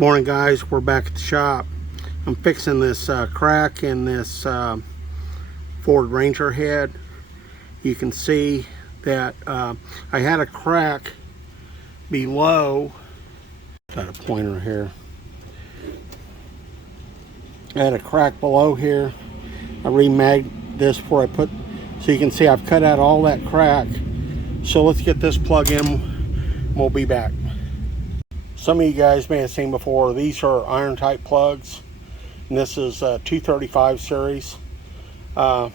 Morning guys, we're back at the shop. I'm fixing this crack in this Ford Ranger head. You can see that I had a crack below. Got a pointer here. I had a crack below here. I remagged this before I put, so you can see I've cut out all that crack. So let's get this plug in. We'll be back. Some of you guys may have seen before, these are iron type plugs, and this is 235 series, and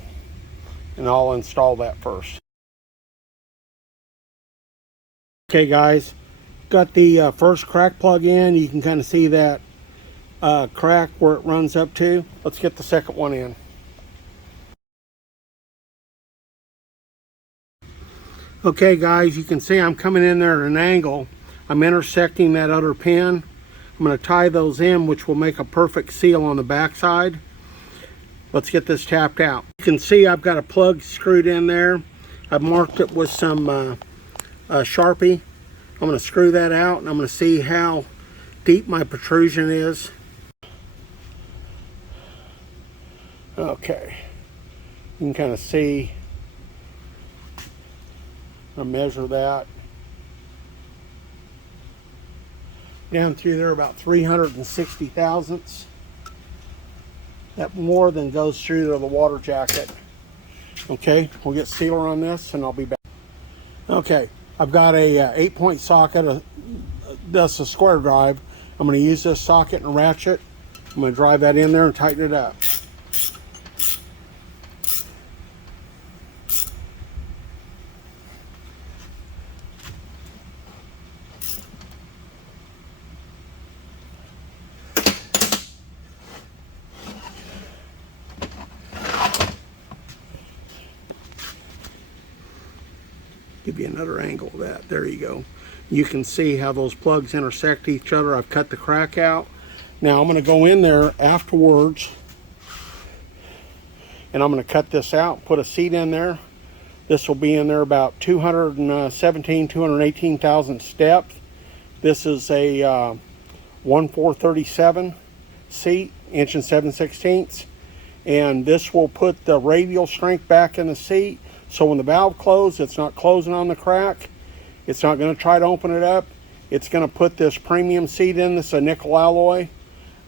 I'll install that first. Okay guys, got the first crack plug in. You can kind of see that crack where it runs up to. Let's get the second one in. Okay guys, you can see I'm coming in there at an angle. I'm intersecting that other pin. I'm going to tie those in, which will make a perfect seal on the back side. Let's get this tapped out. You can see I've got a plug screwed in there. I've marked it with some Sharpie. I'm going to screw that out, and I'm going to see how deep my protrusion is. Okay, you can kind of see. I'll measure that. Down through there about 360 thousandths. That more than goes through to the water jacket. Okay, we'll get sealer on this and I'll be back. Okay, I've got a 8-point socket. That's a square drive. I'm going to use this socket and ratchet. I'm going to drive that in there and tighten it up. Give you another angle of that. There you go. You can see how those plugs intersect each other. I've cut the crack out. Now I'm going to go in there afterwards and I'm going to cut this out, put a seat in there. This will be in there about 218 steps. This is a 1/437 seat, 1 7/16 inches, and this will put the radial strength back in the seat. So when the valve closes, it's not closing on the crack. It's not going to try to open it up. It's going to put this premium seat in. This is a nickel alloy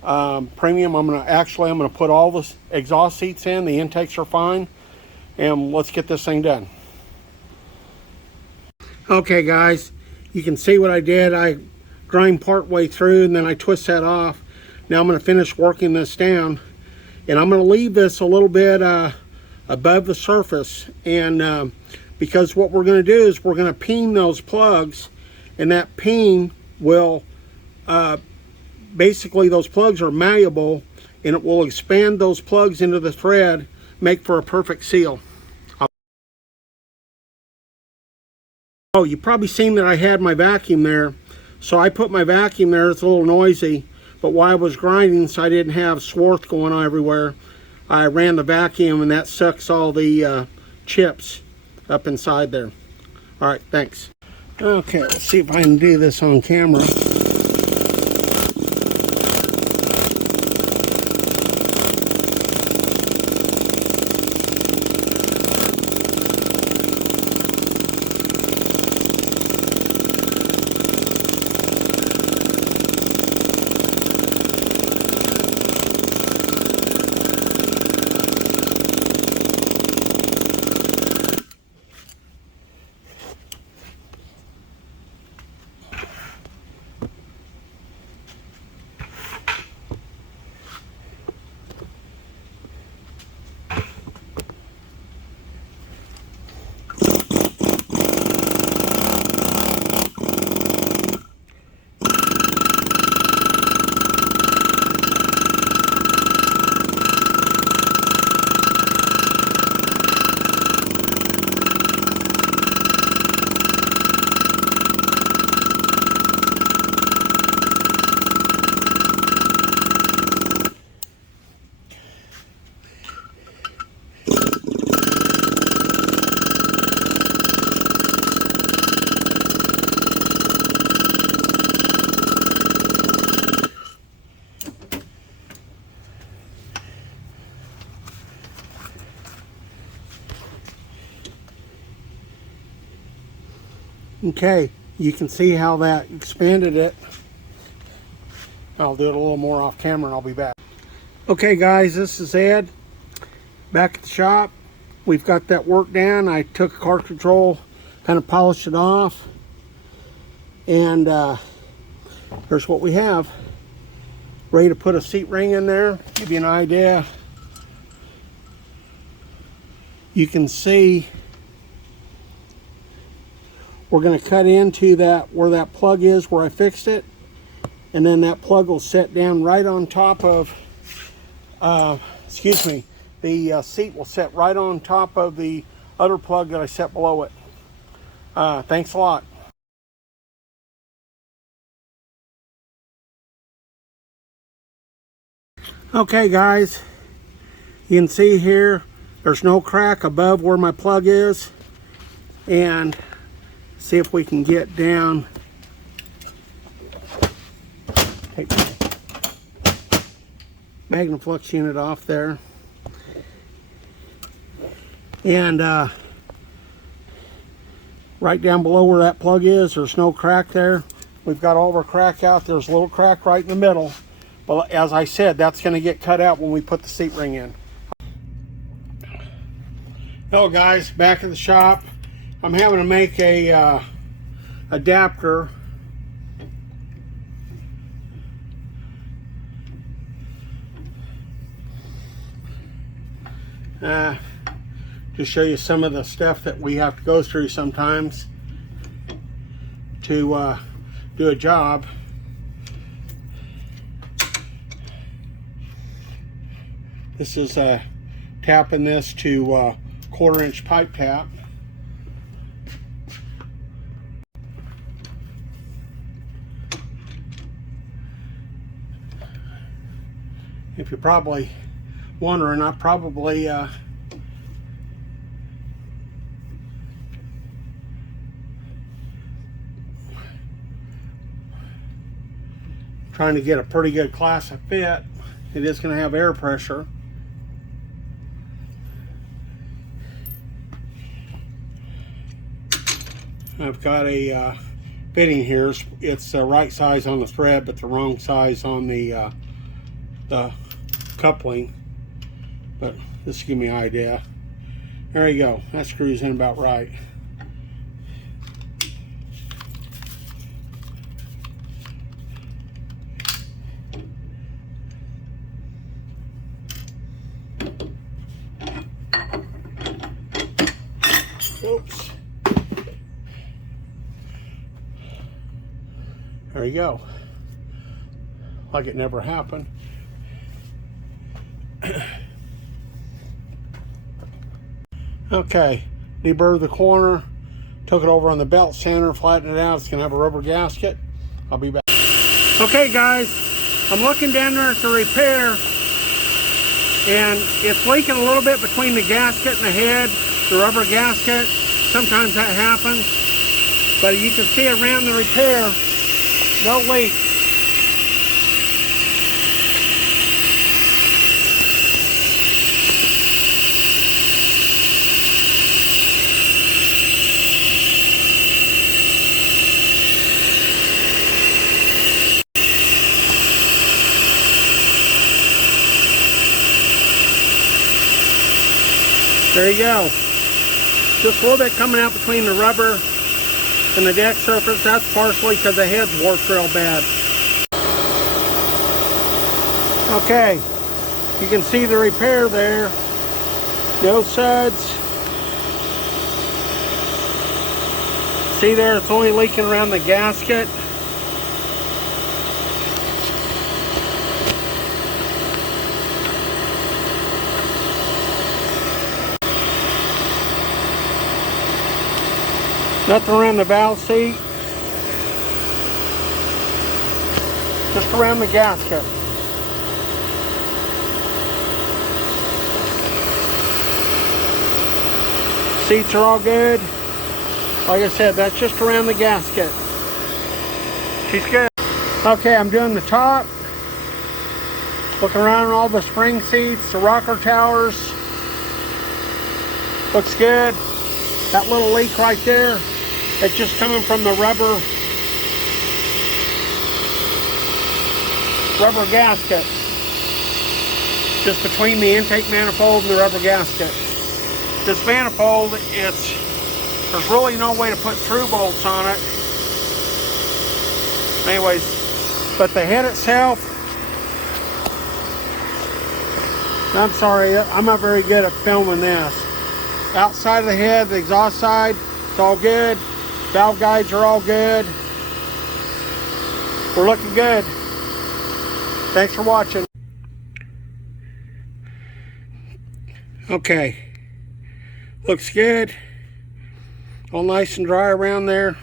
premium. I'm going to put all the exhaust seats in. The intakes are fine, and let's get this thing done. Okay guys, you can see what I did. I grind part way through and then I twist that off. Now I'm going to finish working this down, and I'm going to leave this a little bit above the surface, and because what we're going to do is we're going to peen those plugs, and that peen will basically, those plugs are malleable and it will expand those plugs into the thread, make for a perfect seal. Oh, you've probably seen that I had my vacuum there, so I put my vacuum there. It's a little noisy, but while I was grinding, so I didn't have swarth going on everywhere, I ran the vacuum, and that sucks all the chips up inside there. All right, thanks. Okay, let's see if I can do this on camera. Okay, you can see how that expanded it. I'll do it a little more off camera and I'll be back. Okay guys, this is Ed back at the shop. We've got that work down. I took a cartridge roll, kind of polished it off, and here's what we have. Ready to put a seat ring in there. Give you an idea. You can see we're going to cut into that where that plug is, where I fixed it, and then that plug will set down right on top of excuse me, the seat will set right on top of the other plug that I set below it. Thanks a lot. Okay guys, you can see here there's no crack above where my plug is, and see if we can get down. Take my Magnaflux unit off there, and right down below where that plug is, there's no crack there. We've got all of our crack out. There's a little crack right in the middle, but as I said, that's going to get cut out when we put the seat ring in. Hello guys, back at the shop. I'm having to make a adapter to show you some of the stuff that we have to go through sometimes to do a job. This is tapping this to 1/4 inch pipe tap. If you're probably wondering, I probably trying to get a pretty good class of fit. It is going to have air pressure. I've got a fitting here. It's the right size on the thread, but the wrong size on the coupling. But this will give me an idea. There you go. That screws in about right. Oops. There you go. Like it never happened. Okay, deburred the corner, took it over on the belt sander, flattened it out. It's gonna have a rubber gasket. I'll be back. Okay guys, I'm looking down there at the repair, and it's leaking a little bit between the gasket and the head, the rubber gasket. Sometimes that happens, but you can see around the repair, no leak. There you go. Just a little bit coming out between the rubber and the deck surface. That's partially because the head's warped real bad. Okay, you can see the repair there. No suds. See there, it's only leaking around the gasket. Nothing around the valve seat. Just around the gasket. Seats are all good. Like I said, that's just around the gasket. She's good. Okay, I'm doing the top. Looking around all the spring seats, the rocker towers. Looks good. That little leak right there, It's just coming from the rubber gasket. Just between the intake manifold and the rubber gasket. This manifold, there's really no way to put through bolts on it. Anyways, but the head itself, I'm sorry, I'm not very good at filming this. Outside of the head, the exhaust side, it's all good. Valve guides are all good. We're looking good. Thanks for watching. Okay, looks good. All nice and dry around there.